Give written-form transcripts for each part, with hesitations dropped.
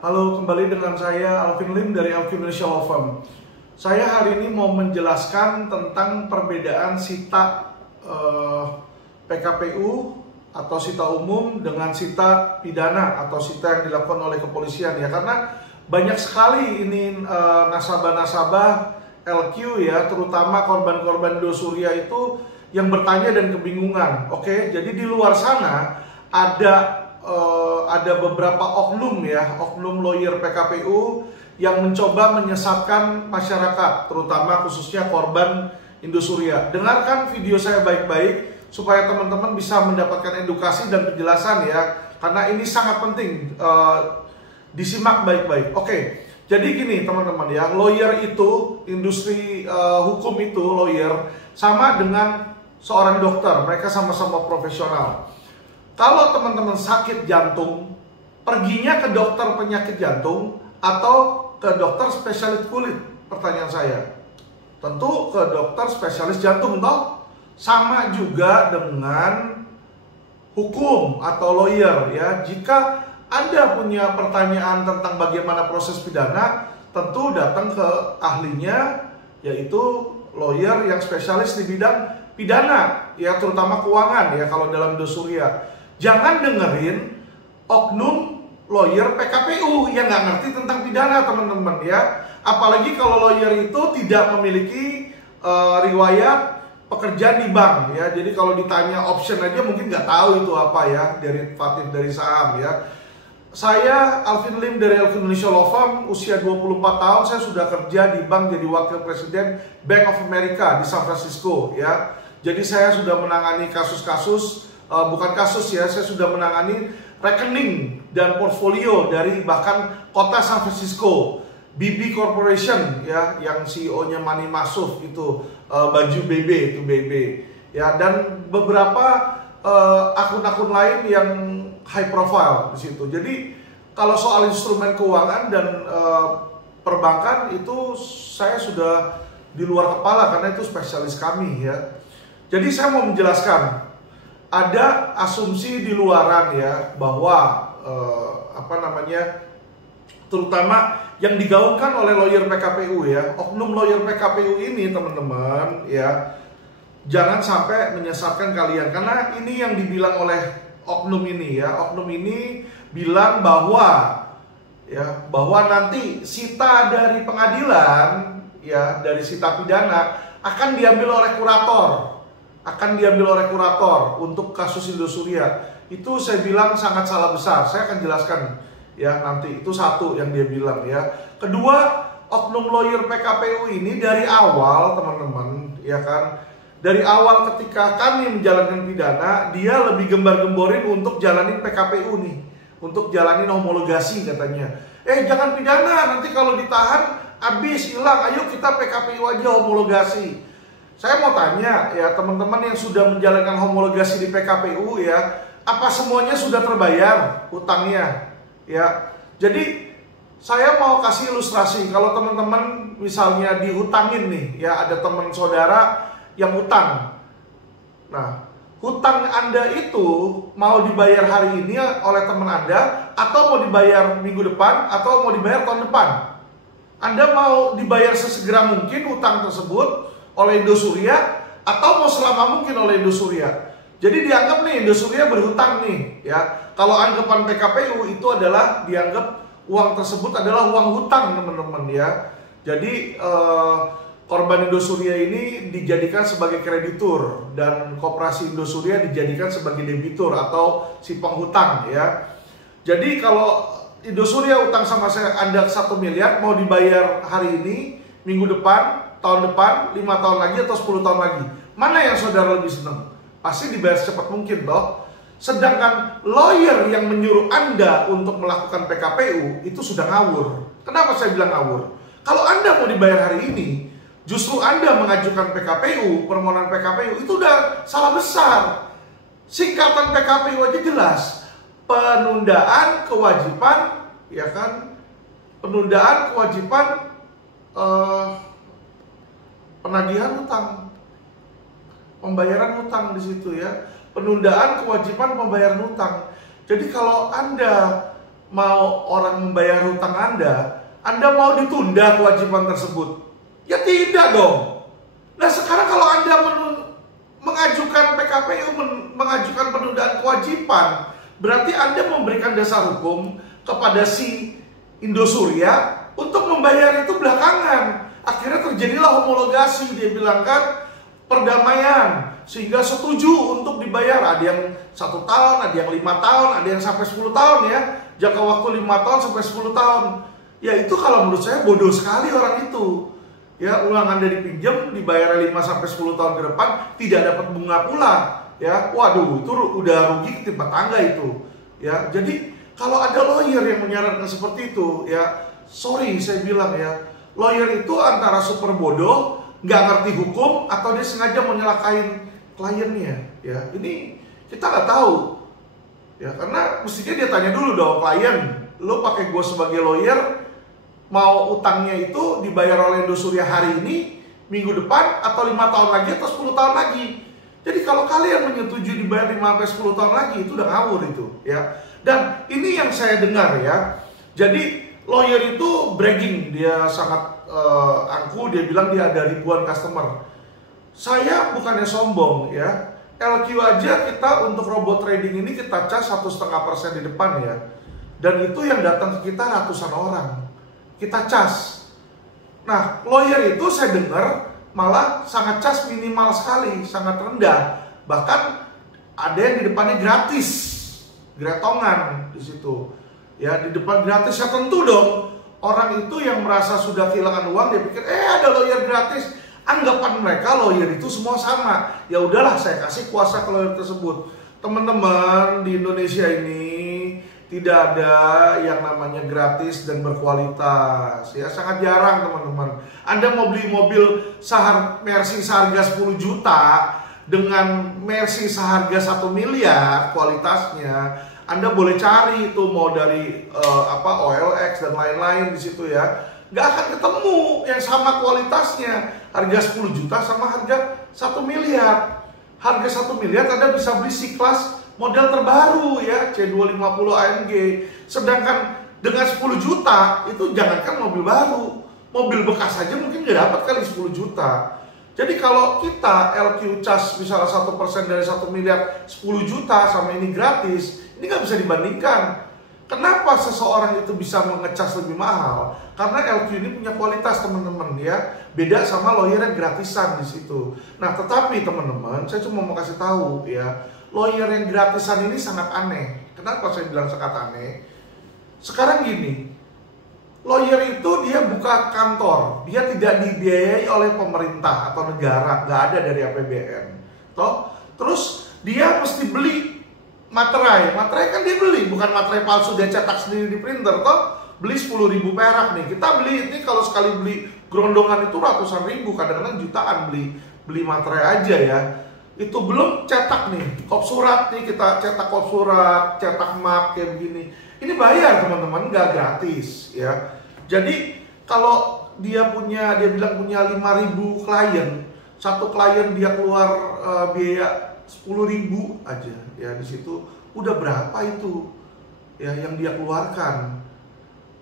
Halo, kembali dengan saya Alvin Lim dari Alvin Indonesia Law Firm. Saya hari ini mau menjelaskan tentang perbedaan sita PKPU atau sita umum dengan sita pidana atau sita yang dilakukan oleh kepolisian ya, karena banyak sekali ini nasabah-nasabah LQ ya, terutama korban-korban Indosuria itu yang bertanya dan kebingungan. Oke, jadi di luar sana ada beberapa oknum ya, oknum lawyer PKPU yang mencoba menyesatkan masyarakat, terutama khususnya korban Indosuria. Dengarkan video saya baik-baik supaya teman-teman bisa mendapatkan edukasi dan penjelasan ya, karena ini sangat penting, disimak baik-baik. Oke, jadi gini teman-teman ya, lawyer itu, industri hukum itu lawyer sama dengan seorang dokter, mereka sama-sama profesional. Kalau teman-teman sakit jantung, perginya ke dokter penyakit jantung atau ke dokter spesialis kulit? Pertanyaan saya. Tentu ke dokter spesialis jantung, toh? Sama juga dengan hukum atau lawyer ya. Jika Anda punya pertanyaan tentang bagaimana proses pidana, tentu datang ke ahlinya, yaitu lawyer yang spesialis di bidang pidana ya, terutama keuangan ya kalau dalam Indosuria. Jangan dengerin oknum lawyer PKPU yang nggak ngerti tentang pidana teman-teman ya. Apalagi kalau lawyer itu tidak memiliki riwayat pekerjaan di bank ya. Jadi kalau ditanya option aja mungkin nggak tahu itu apa ya, derivatif dari saham ya. Saya Alvin Lim dari Alvin Indonesia Law Firm, usia 24 tahun, saya sudah kerja di bank jadi wakil presiden Bank of America di San Francisco ya. Jadi saya sudah menangani kasus-kasus, bukan kasus ya, saya sudah menangani rekening dan portfolio dari bahkan kota San Francisco, BB Corporation ya, yang CEO-nya Manny Massuf itu, baju BB itu BB ya, dan beberapa akun-akun lain yang high profile di situ. Jadi kalau soal instrumen keuangan dan perbankan itu saya sudah di luar kepala karena itu spesialis kami ya. Jadi saya mau menjelaskan, ada asumsi di luaran ya bahwa terutama yang digaungkan oleh lawyer PKPU ya, oknum lawyer PKPU ini teman-teman ya, jangan sampai menyesatkan kalian, karena ini yang dibilang oleh oknum ini ya. Oknum ini bilang bahwa nanti sita dari pengadilan ya, dari sita pidana akan diambil oleh kurator untuk kasus Indosuria. Itu saya bilang sangat salah besar. Saya akan jelaskan ya nanti. Itu satu yang dia bilang ya. Kedua, oknum lawyer PKPU ini dari awal teman-teman ya kan, dari awal ketika kami menjalankan pidana, dia lebih gembar-gemborin untuk jalanin PKPU nih, untuk jalanin homologasi katanya. Jangan pidana, nanti kalau ditahan habis hilang, ayo kita PKPU aja homologasi. Saya mau tanya ya teman-teman yang sudah menjalankan homologasi di PKPU ya, apa semuanya sudah terbayar hutangnya ya? Jadi saya mau kasih ilustrasi, kalau teman-teman misalnya dihutangin nih ya, ada teman saudara yang hutang. Nah, hutang Anda itu mau dibayar hari ini oleh teman Anda, atau mau dibayar minggu depan, atau mau dibayar tahun depan. Anda mau dibayar sesegera mungkin hutang tersebut oleh Indosuria, atau mau selama mungkin oleh Indosuria. Jadi dianggap nih Indosuria berhutang nih ya. Kalau anggapan PKPU itu adalah dianggap uang tersebut adalah uang hutang teman-teman ya. Jadi korban Indosuria ini dijadikan sebagai kreditur dan koperasi Indosuria dijadikan sebagai debitur atau si penghutang ya. Jadi kalau Indosuria utang sama saya Anda 1 miliar, mau dibayar hari ini, minggu depan, tahun depan, 5 tahun lagi atau 10 tahun lagi, mana yang saudara lebih senang? Pasti dibayar secepat mungkin toh. Sedangkan lawyer yang menyuruh Anda untuk melakukan PKPU itu sudah ngawur. Kenapa saya bilang ngawur? Kalau Anda mau dibayar hari ini, justru Anda mengajukan PKPU, permohonan PKPU, itu udah salah besar. Singkatan PKPU aja jelas, penundaan kewajiban ya kan, penundaan kewajiban penagihan hutang, pembayaran hutang di situ ya, penundaan kewajiban pembayaran hutang. Jadi kalau Anda mau orang membayar hutang Anda mau ditunda kewajiban tersebut? Ya tidak dong. Nah sekarang kalau Anda mengajukan PKPU, mengajukan penundaan kewajiban, berarti Anda memberikan dasar hukum kepada si Indosuria untuk membayar itu belakangan. Akhirnya terjadilah homologasi, dia bilang kan, perdamaian, sehingga setuju untuk dibayar. Ada yang 1 tahun, ada yang 5 tahun, ada yang sampai 10 tahun ya. Jangka waktu 5 tahun sampai 10 tahun. Ya itu kalau menurut saya bodoh sekali orang itu. Ya, uang Anda dipinjam, dibayar 5 sampai 10 tahun ke depan, tidak dapat bunga pula. Ya, waduh, itu udah rugi ketimpa tangga itu. Ya, jadi kalau ada lawyer yang menyarankan seperti itu, ya sorry saya bilang ya, lawyer itu antara super bodoh, nggak ngerti hukum, atau dia sengaja menyelakain kliennya. Ya, ini kita nggak tahu. Ya, karena mestinya dia tanya dulu dong, klien, lo pakai gue sebagai lawyer, mau utangnya itu dibayar oleh Indosuria hari ini, minggu depan, atau 5 tahun lagi, atau 10 tahun lagi. Jadi kalau kalian menyetujui dibayar 5-10 tahun lagi, itu udah ngawur itu, ya. Dan ini yang saya dengar ya. Jadi lawyer itu bragging, dia sangat angkuh, dia bilang dia ada ribuan customer. Saya bukannya sombong ya. LQ aja kita untuk robot trading ini kita cas 1,5% di depan ya. Dan itu yang datang ke kita ratusan orang. Kita cas. Nah, lawyer itu saya dengar malah sangat cas minimal sekali, sangat rendah. Bahkan ada yang di depannya gratis, gretongan di situ. Ya, di depan gratis ya tentu dong. Orang itu yang merasa sudah kehilangan uang, dia pikir, ada lawyer gratis. Anggapan mereka lawyer itu semua sama. Ya udahlah, saya kasih kuasa ke lawyer tersebut. Teman-teman di Indonesia ini tidak ada yang namanya gratis dan berkualitas. Ya, sangat jarang teman-teman. Anda mau beli mobil Mercy seharga 10 juta dengan Mercy seharga 1 miliar kualitasnya. Anda boleh cari itu mau dari OLX dan lain-lain di situ ya. Nggak akan ketemu yang sama kualitasnya. Harga 10 juta sama harga 1 miliar. Harga 1 miliar Anda bisa beli C-Class model terbaru ya, C250 AMG. Sedangkan dengan 10 juta itu jangankan mobil baru, mobil bekas saja mungkin nggak dapat kali 10 juta. Jadi kalau kita LQ cas misalnya 1% dari 1 miliar 10 juta sama ini gratis, ini nggak bisa dibandingkan. Kenapa seseorang itu bisa mengecas lebih mahal? Karena LQ ini punya kualitas teman-teman ya, beda sama lawyer yang gratisan di situ. Nah tetapi teman-teman, saya cuma mau kasih tahu ya, lawyer yang gratisan ini sangat aneh. Kenapa saya bilang sangat aneh? Sekarang gini, lawyer itu dia buka kantor, dia tidak dibiayai oleh pemerintah atau negara, nggak ada dari APBN. Toh, terus dia mesti beli materai kan dia beli, bukan materai palsu dia cetak sendiri di printer. Toh, beli 10.000 perak nih. Kita beli ini kalau sekali beli gerondongan itu ratusan ribu, kadang-kadang jutaan beli materai aja ya. Itu belum cetak nih, kop surat nih, kita cetak kop surat, cetak map kayak begini. Ini bayar teman-teman, nggak gratis ya. Jadi kalau dia bilang punya 5.000 klien, satu klien dia keluar biaya 10.000 aja ya, di situ udah berapa itu ya yang dia keluarkan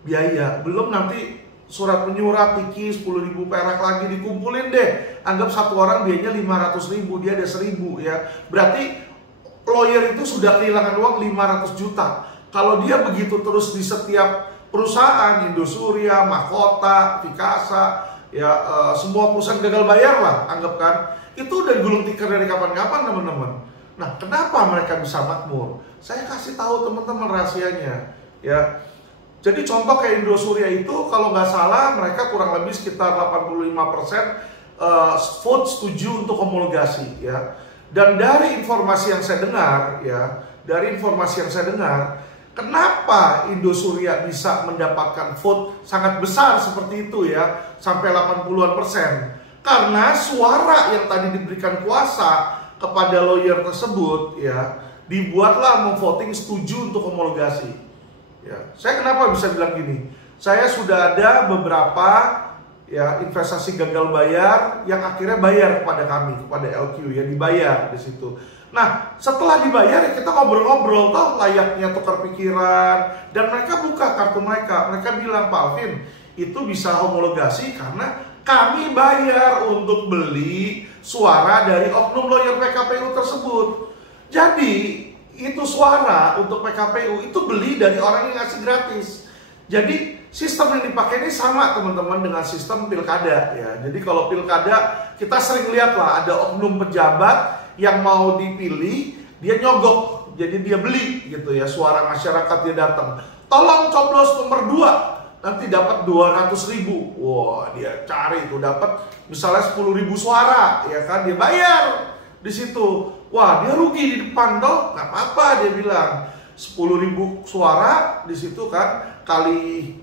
biaya, belum nanti surat menyurat, tiki 10.000 perak lagi dikumpulin deh. Anggap satu orang biayanya 500.000, dia ada 1.000 ya. Berarti lawyer itu sudah kehilangan uang 500 juta. Kalau dia begitu terus di setiap perusahaan, Indosuria, Mahkota, Vikasa, ya semua perusahaan gagal bayar lah, anggap kan. Itu udah gulung tikar dari kapan-kapan teman-teman. Nah, kenapa mereka bisa makmur? Saya kasih tahu teman-teman rahasianya ya. Jadi contoh kayak Indosuria itu kalau nggak salah mereka kurang lebih sekitar 85% vote setuju untuk homologasi ya. Dan dari informasi yang saya dengar ya, kenapa Indosuria bisa mendapatkan vote sangat besar seperti itu ya, sampai 80-an%? Karena suara yang tadi diberikan kuasa kepada lawyer tersebut ya, dibuatlah memvoting setuju untuk homologasi. Ya, saya kenapa bisa bilang gini? Saya sudah ada beberapa ya, investasi gagal bayar yang akhirnya bayar kepada kami, kepada LQ, ya, dibayar di situ. Nah, setelah dibayar ya kita ngobrol-ngobrol toh layaknya tukar pikiran, dan mereka buka kartu mereka. Mereka bilang, Pak Alvin, itu bisa homologasi karena kami bayar untuk beli suara dari oknum lawyer PKPU tersebut. Jadi itu suara untuk PKPU itu beli dari orang yang ngasih gratis. Jadi sistem yang dipakai ini sama teman-teman dengan sistem pilkada, ya. Jadi kalau pilkada kita sering lihat lah ada oknum pejabat yang mau dipilih, dia nyogok, jadi dia beli gitu ya, suara masyarakat, dia datang, tolong coblos nomor 2, nanti dapat 200.000. Wah, dia cari itu dapat misalnya 10.000 suara, ya kan, dia bayar di situ. Wah, dia rugi di depan toh, nggak apa-apa, dia bilang 10.000 suara di situ kan, kali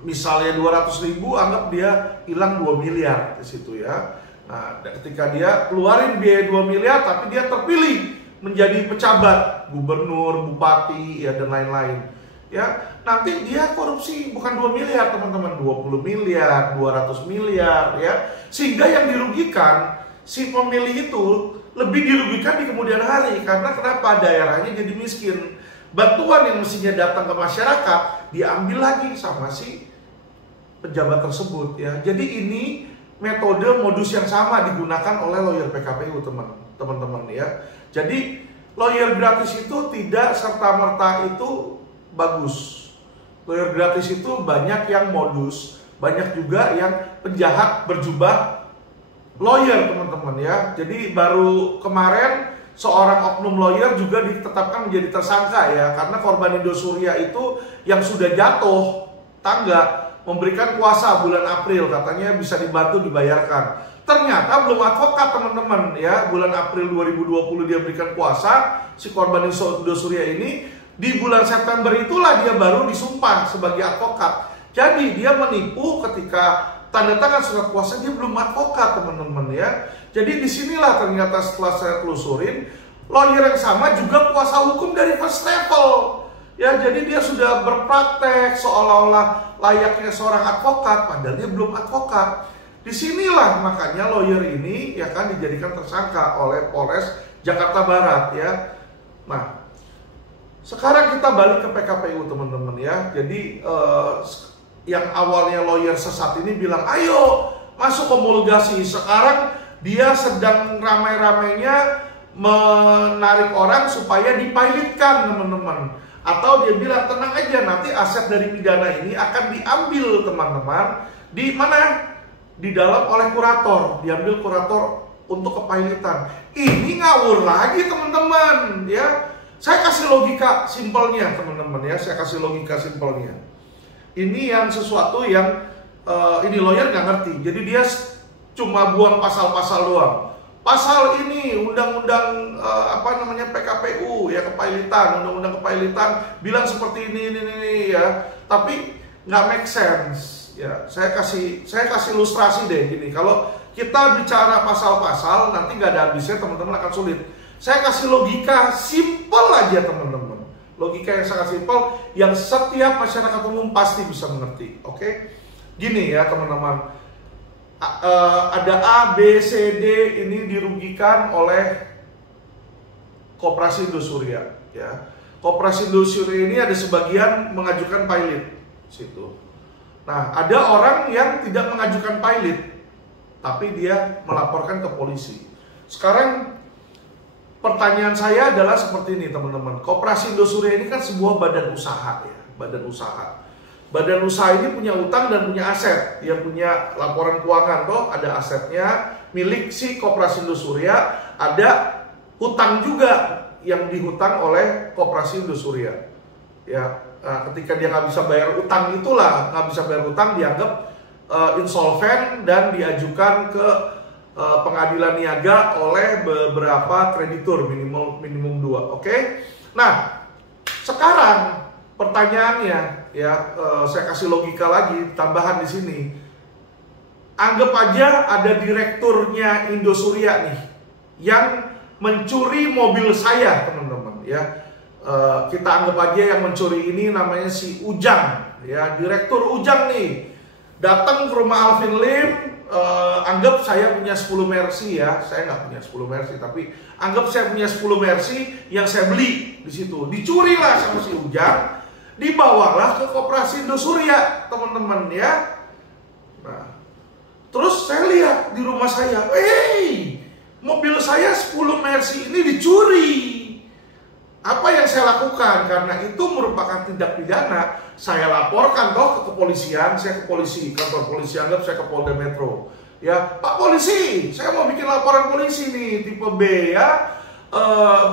misalnya 200.000, anggap dia hilang 2 miliar di situ ya. Nah, ketika dia keluarin biaya 2 miliar, tapi dia terpilih menjadi pejabat, gubernur, bupati, ya, dan lain-lain. Ya, nanti dia korupsi bukan 2 miliar teman-teman, 20 miliar, 200 miliar, ya. Sehingga yang dirugikan si pemilih itu lebih dirugikan di kemudian hari. Karena kenapa? Daerahnya jadi miskin. Bantuan yang mestinya datang ke masyarakat diambil lagi sama si pejabat tersebut, ya. Jadi ini metode modus yang sama digunakan oleh lawyer PKPU teman-teman, ya. Jadi lawyer gratis itu tidak serta-merta itu bagus. Lawyer gratis itu banyak yang modus, banyak juga yang penjahat berjubah lawyer teman-teman, ya. Jadi baru kemarin seorang oknum lawyer juga ditetapkan menjadi tersangka, ya, karena korban Indosuria itu yang sudah jatuh tangga memberikan kuasa bulan April, katanya bisa dibantu dibayarkan. Ternyata belum advokat teman-teman, ya. Bulan April 2020 dia berikan kuasa si korban Indosuria ini, di bulan September itulah dia baru disumpah sebagai advokat. Jadi dia menipu ketika tanda tangan surat kuasa, dia belum advokat teman-teman, ya. Jadi disinilah ternyata setelah saya telusurin, lawyer yang sama juga kuasa hukum dari first level. Ya, jadi dia sudah berpraktek seolah-olah layaknya seorang advokat, padahal dia belum advokat. Disinilah makanya lawyer ini, ya kan, dijadikan tersangka oleh Polres Jakarta Barat, ya. Nah, sekarang kita balik ke PKPU teman-teman, ya. Jadi yang awalnya lawyer sesat ini bilang, ayo masuk homologasi. Sekarang dia sedang ramai-ramainya menarik orang supaya dipilotkan teman-teman. Atau dia bilang, tenang aja, nanti aset dari pidana ini akan diambil teman-teman. Di mana? Di dalam oleh kurator, diambil kurator untuk kepilotan. Ini ngawur lagi teman-teman, ya. Saya kasih logika simpelnya teman-teman, ya. Saya kasih logika simpelnya. Ini yang sesuatu yang ini lawyer nggak ngerti. Jadi dia cuma buang pasal-pasal doang. Pasal ini undang-undang PKPU, ya, kepilotan, undang-undang kepilotan bilang seperti ini, ya. Tapi nggak make sense, ya. Saya kasih ilustrasi deh gini. Kalau kita bicara pasal-pasal nanti nggak ada habisnya teman-teman, akan sulit. Saya kasih logika simple aja teman-teman. Logika yang sangat simpel yang setiap masyarakat umum pasti bisa mengerti. Oke? Gini ya teman-teman. Ada A, B, C, D ini dirugikan oleh Koperasi Indosuria, ya. Koperasi Indosuria ini ada sebagian mengajukan pilot situ. Nah, ada orang yang tidak mengajukan pilot, tapi dia melaporkan ke polisi. Sekarang pertanyaan saya adalah seperti ini teman-teman. Koperasi Indosuria ini kan sebuah badan usaha, ya, badan usaha. Badan usaha ini punya utang dan punya aset. Dia punya laporan keuangan toh, ada asetnya milik si Koperasi Indosuria, ada hutang juga yang dihutang oleh Koperasi Indosuria. Ya, ketika dia nggak bisa bayar utang itulah, nggak bisa bayar utang, dianggap insolven dan diajukan ke pengadilan niaga oleh beberapa kreditur minimum 2. Oke? Nah, sekarang pertanyaannya, ya, saya kasih logika lagi tambahan di sini. Anggap aja ada direkturnya Indosuria nih yang mencuri mobil saya teman-teman, ya. Kita anggap aja yang mencuri ini namanya si Ujang, ya, direktur Ujang nih. datang ke rumah Alvin Lim, anggap saya punya 10 Mercy ya, saya nggak punya 10 Mercy, tapi anggap saya punya 10 Mercy yang saya beli di situ, dicurilah sama si Ujang, dibawalah ke Koperasi Indosuria, teman-teman ya. Nah, terus saya lihat di rumah saya, mobil saya 10 Mercy ini dicuri. Apa yang saya lakukan? Karena itu merupakan tindak pidana, saya laporkan toh ke kepolisian, saya ke polisi, kantor polisi, anggap saya ke Polda Metro. Ya, Pak Polisi, saya mau bikin laporan polisi nih, tipe B ya.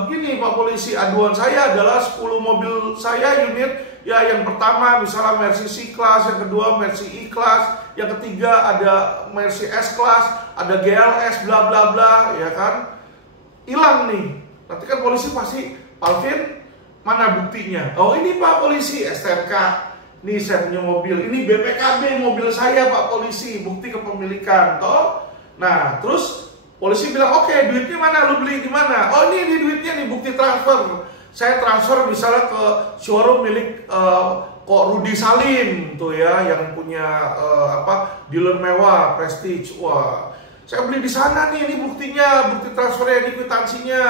Begini Pak Polisi, aduan saya adalah 10 mobil saya unit, ya yang pertama misalnya Mercy C-Class, yang kedua Mercy E-Class, yang ketiga ada Mercy S-Class, ada GLS, bla bla bla, ya kan. Hilang nih, nanti kan polisi pasti, Alvin, mana buktinya? Oh ini Pak Polisi, STNK, nih saya punya mobil, ini BPKB mobil saya Pak Polisi, bukti kepemilikan, toh. Nah, terus polisi bilang, oke, duitnya mana? Lu beli di mana? Oh ini duitnya nih, bukti transfer. Saya transfer misalnya ke showroom milik kok Rudy Salim tuh ya, yang punya dealer mewah, Prestige. Wah, saya beli di sana nih, ini buktinya, bukti transfernya, ini kwitansinya.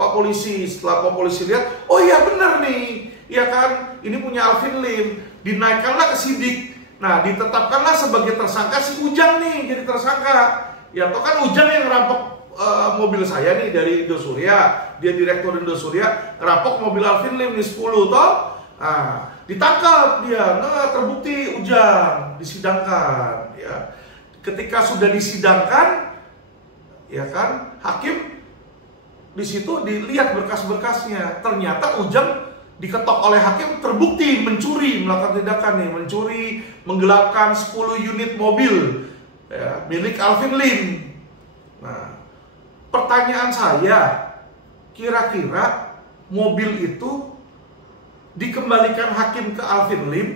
Pak Polisi, setelah Pak Polisi lihat, oh iya benar nih, ya kan, ini punya Alvin Lim, dinaikkanlah ke sidik. Nah, ditetapkanlah sebagai tersangka si Ujang nih, jadi tersangka. Ya, toh kan Ujang yang ngerampok mobil saya nih dari Indosuria, dia direktur Indosuria, ngerampok mobil Alvin Lim nih 10 toh. Nah, ditangkap dia, nah terbukti Ujang, disidangkan. Ya, ketika sudah disidangkan, ya kan, hakim di situ dilihat berkas-berkasnya, ternyata Ujang diketok oleh hakim terbukti mencuri, melakukan tindakan nih, mencuri, menggelapkan 10 unit mobil ya, milik Alvin Lim. Nah, pertanyaan saya, kira-kira mobil itu dikembalikan hakim ke Alvin Lim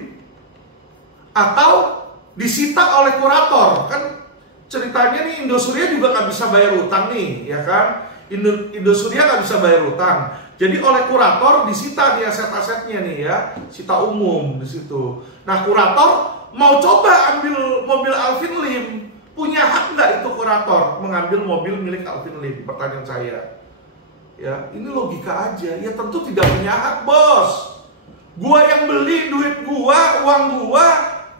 atau disita oleh kurator? Kan ceritanya nih Indosuria juga nggak bisa bayar utang nih, ya kan? Indosuria nggak bisa bayar utang, jadi oleh kurator disita di aset-asetnya nih ya, sita umum di situ. Nah, kurator mau coba ambil mobil Alvin Lim, punya hak nggak itu kurator mengambil mobil milik Alvin Lim? Pertanyaan saya. Ya, ini logika aja. Ya tentu tidak punya hak, bos. Gua yang beli, duit gua, uang gua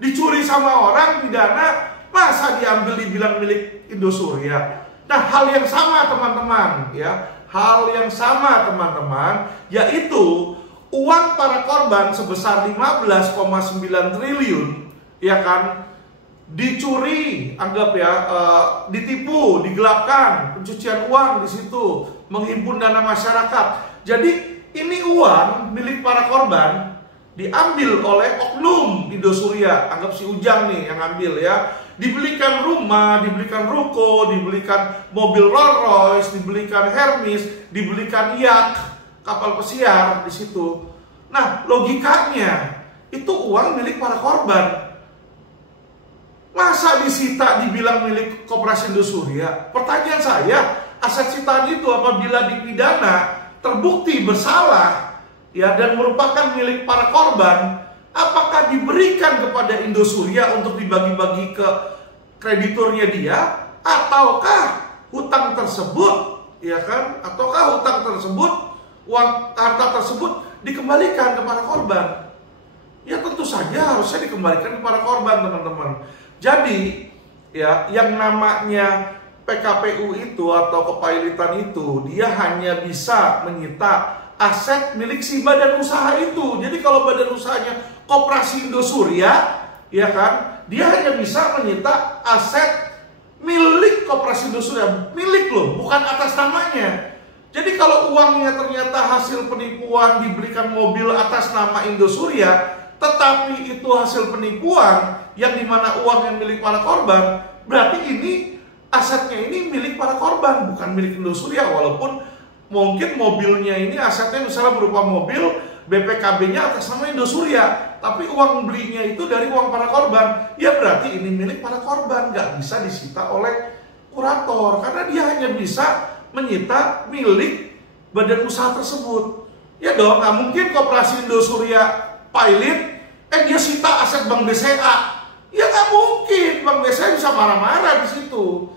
dicuri sama orang, pidana, masa diambil dibilang milik Indosuria? Nah, hal yang sama teman-teman ya, hal yang sama teman-teman, yaitu uang para korban sebesar 15,9 triliun, ya kan, dicuri, anggap ya, ditipu, digelapkan, pencucian uang di situ, menghimpun dana masyarakat. Jadi ini uang milik para korban diambil oleh oknum Indosuria, anggap si Ujang nih yang ambil ya. Dibelikan rumah, dibelikan ruko, dibelikan mobil Rolls Royce, dibelikan Hermes, dibelikan yacht, kapal pesiar di situ. Nah, logikanya itu uang milik para korban. Masa disita dibilang milik Koperasi Indosuria? Pertanyaan saya, aset sitaan itu apabila dipidana terbukti bersalah ya dan merupakan milik para korban, apakah diberikan kepada Indosuria untuk dibagi-bagi ke krediturnya dia, ataukah hutang tersebut, ya kan, ataukah hutang tersebut, uang harta tersebut dikembalikan kepada korban? Ya tentu saja harusnya dikembalikan kepada korban, teman-teman. Jadi ya yang namanya PKPU itu atau kepailitan itu, dia hanya bisa menyita aset milik si badan usaha itu. Jadi kalau badan usahanya Koperasi Indosuria, ya kan, dia hanya bisa menyita aset milik Koperasi Indosuria, milik loh, bukan atas namanya. Jadi kalau uangnya ternyata hasil penipuan diberikan mobil atas nama Indosuria, tetapi itu hasil penipuan yang dimana uang yang milik para korban, berarti ini asetnya ini milik para korban, bukan milik Indosuria. Walaupun mungkin mobilnya ini asetnya misalnya berupa mobil, BPKB-nya atas nama Indosuria, tapi uang belinya itu dari uang para korban, ya berarti ini milik para korban, nggak bisa disita oleh kurator, karena dia hanya bisa menyita milik badan usaha tersebut. Ya dong, nggak mungkin Koperasi Indosuria pilot, dia sita aset Bank BCA. Ya nggak mungkin, Bang BSA bisa marah-marah di situ.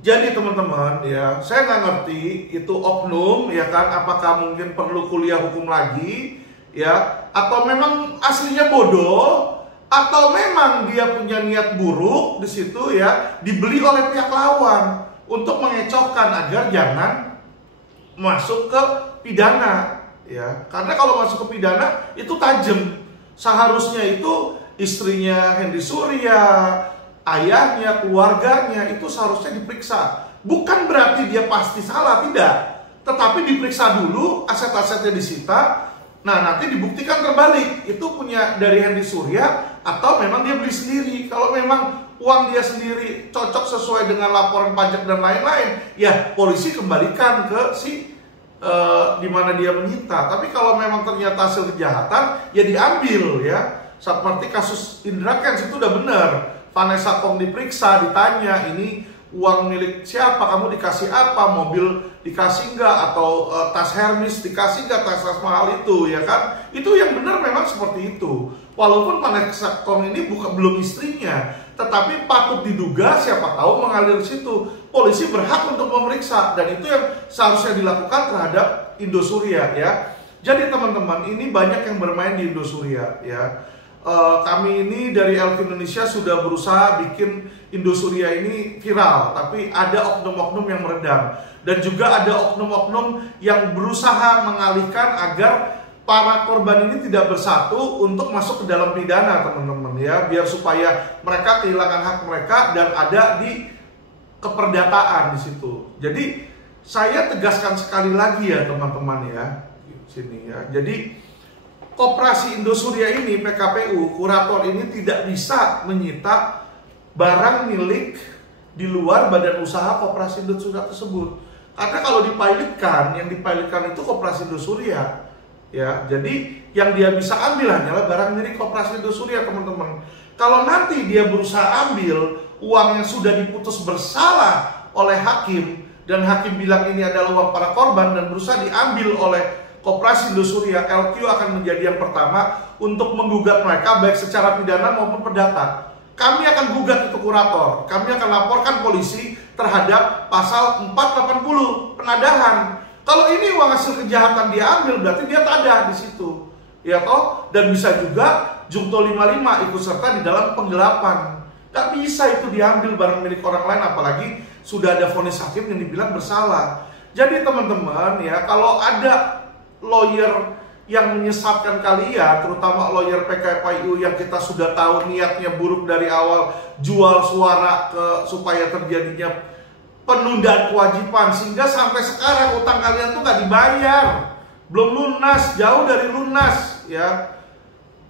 Jadi teman-teman ya, saya nggak ngerti itu oknum ya kan, apakah mungkin perlu kuliah hukum lagi ya, atau memang aslinya bodoh, atau memang dia punya niat buruk di situ ya, dibeli oleh pihak lawan untuk mengecohkan agar jangan masuk ke pidana ya. Karena kalau masuk ke pidana itu tajam. Seharusnya itu istrinya Hendy Surya, ayahnya, keluarganya itu seharusnya diperiksa. Bukan berarti dia pasti salah, tidak. Tetapi diperiksa dulu, aset-asetnya disita. Nah, nanti dibuktikan terbalik. Itu punya dari Hendy Surya atau memang dia beli sendiri. Kalau memang uang dia sendiri cocok sesuai dengan laporan pajak dan lain-lain, ya polisi kembalikan ke di mana dia menyita. Tapi kalau memang ternyata hasil kejahatan, ya diambil ya. Seperti kasus Indra Kents itu udah benar. Vanessa Kong diperiksa, ditanya ini uang milik siapa, kamu dikasih apa, mobil dikasih enggak, atau tas Hermes dikasih enggak, tas mahal itu ya kan. Itu yang benar memang seperti itu. Walaupun Vanessa Kong ini belum istrinya, tetapi patut diduga siapa tahu mengalir situ. Polisi berhak untuk memeriksa, dan itu yang seharusnya dilakukan terhadap Indosuria ya. Jadi teman-teman, ini banyak yang bermain di Indosuria ya. Kami ini dari Elky Indonesia sudah berusaha bikin Indosuria ini viral, tapi ada oknum-oknum yang meredam, dan juga ada oknum-oknum yang berusaha mengalihkan agar para korban ini tidak bersatu untuk masuk ke dalam pidana, teman-teman ya, biar supaya mereka kehilangan hak mereka dan ada di keperdataan di situ. Jadi saya tegaskan sekali lagi ya teman-teman ya, sini ya. Jadi Koperasi Indosuria ini, PKPU, kurator ini tidak bisa menyita barang milik di luar badan usaha Koperasi Indosuria tersebut. Karena kalau dipilotkan, yang dipilotkan itu Koperasi Indosuria. Ya, jadi yang dia bisa ambil hanyalah barang milik Koperasi Indosuria, teman-teman. Kalau nanti dia berusaha ambil uang yang sudah diputus bersalah oleh hakim, dan hakim bilang ini adalah uang para korban dan berusaha diambil oleh Koperasi Indosuria, LQ akan menjadi yang pertama untuk menggugat mereka baik secara pidana maupun perdata. Kami akan gugat itu kurator, kami akan laporkan polisi terhadap pasal 480 penadahan. Kalau ini uang hasil kejahatan dia ambil, berarti dia tada di situ, ya toh. Dan bisa juga Jungto 55 ikut serta di dalam penggelapan. Gak bisa itu diambil barang milik orang lain, apalagi sudah ada vonis hakim yang dibilang bersalah. Jadi teman-teman ya, kalau ada lawyer yang menyesatkan kalian, terutama lawyer PKPU yang kita sudah tahu niatnya buruk dari awal, jual suara supaya terjadinya penundaan kewajiban, sehingga sampai sekarang utang kalian tuh nggak dibayar, belum lunas, jauh dari lunas ya.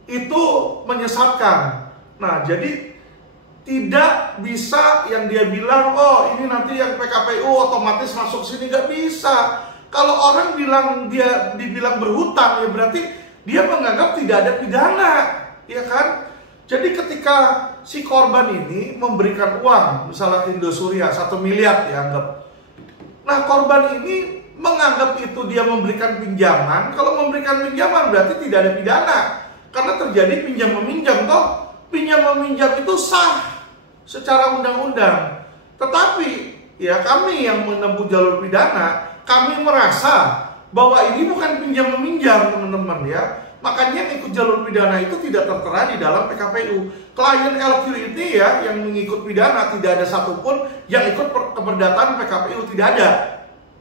Itu menyesatkan. Nah, jadi tidak bisa yang dia bilang, oh ini nanti yang PKPU otomatis masuk sini, nggak bisa. Kalau orang dibilang berhutang, ya berarti dia menganggap tidak ada pidana, ya kan? Jadi ketika si korban ini memberikan uang, misalnya ke Indosuria 1 miliar ya anggap. Nah, korban ini menganggap itu dia memberikan pinjaman. Kalau memberikan pinjaman berarti tidak ada pidana, karena terjadi pinjam meminjam toh. Pinjam meminjam itu sah secara undang-undang. Tetapi ya kami yang menempuh jalur pidana, kami merasa bahwa ini bukan pinjam meminjam, teman-teman ya. Makanya yang ikut jalur pidana itu tidak tertera di dalam PKPU. Klien LQ ini ya yang mengikut pidana tidak ada satupun yang ikut keperdataan PKPU, tidak ada.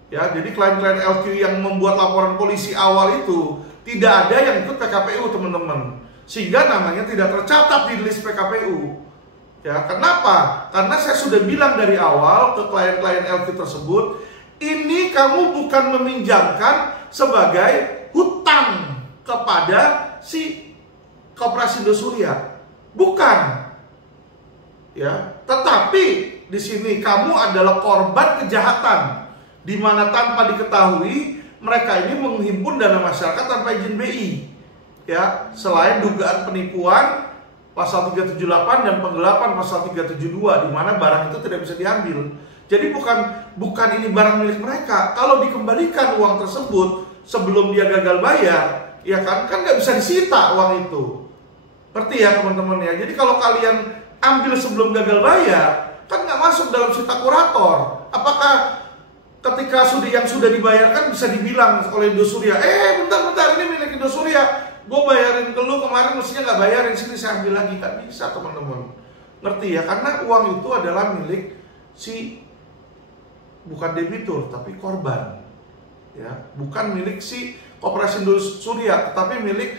Ya, jadi klien-klien LQ yang membuat laporan polisi awal itu tidak ada yang ikut PKPU, teman-teman. Sehingga namanya tidak tercatat di list PKPU. Ya, kenapa? Karena saya sudah bilang dari awal ke klien-klien LQ tersebut, ini kamu bukan meminjamkan sebagai hutang kepada si Koperasi Indosuria, bukan. Ya, tetapi di sini kamu adalah korban kejahatan, di mana tanpa diketahui mereka ini menghimpun dana masyarakat tanpa izin BI. Ya, selain dugaan penipuan pasal 378 dan penggelapan pasal 372, di mana barang itu tidak bisa diambil. Jadi bukan ini barang milik mereka. Kalau dikembalikan uang tersebut sebelum dia gagal bayar, ya kan nggak bisa disita uang itu. Ngerti ya teman-teman ya. Jadi kalau kalian ambil sebelum gagal bayar, kan nggak masuk dalam sita kurator. Apakah ketika yang sudah dibayarkan bisa dibilang oleh Indosuria, bentar ini milik Indosuria, gue bayarin ke lu kemarin mestinya nggak bayarin, sini saya ambil lagi. Kan bisa teman-teman. Ngerti ya, karena uang itu adalah milik si bukan debitur tapi korban, ya, bukan milik si Koperasi Indosuria, tetapi milik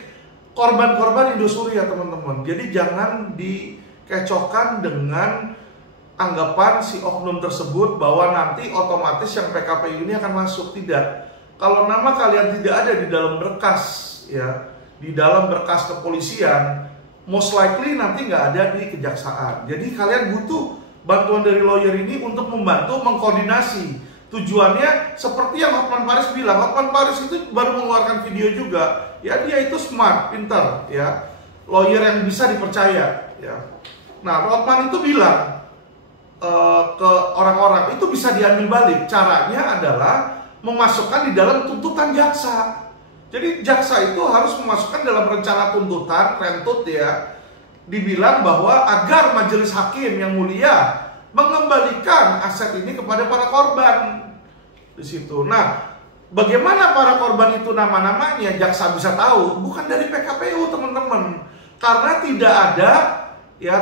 korban-korban Indosuria teman-teman. Jadi jangan dikecohkan dengan anggapan si oknum tersebut bahwa nanti otomatis yang PKPU ini akan masuk. Tidak. Kalau nama kalian tidak ada di dalam berkas, ya, di dalam berkas kepolisian, most likely nanti nggak ada di kejaksaan. Jadi kalian butuh bantuan dari lawyer ini untuk membantu mengkoordinasi. Tujuannya seperti yang Hotman Paris bilang. Hotman Paris itu baru mengeluarkan video juga. Ya, dia itu smart, pintar, ya, lawyer yang bisa dipercaya, ya. Nah, Hotman itu bilang ke orang-orang itu bisa diambil balik. Caranya adalah memasukkan di dalam tuntutan jaksa. Jadi jaksa itu harus memasukkan dalam rencana tuntutan, rentut, ya, dibilang bahwa agar majelis hakim yang mulia mengembalikan aset ini kepada para korban di situ. Nah, bagaimana para korban itu nama-namanya jaksa bisa tahu? Bukan dari PKPU teman-teman, karena tidak ada, ya,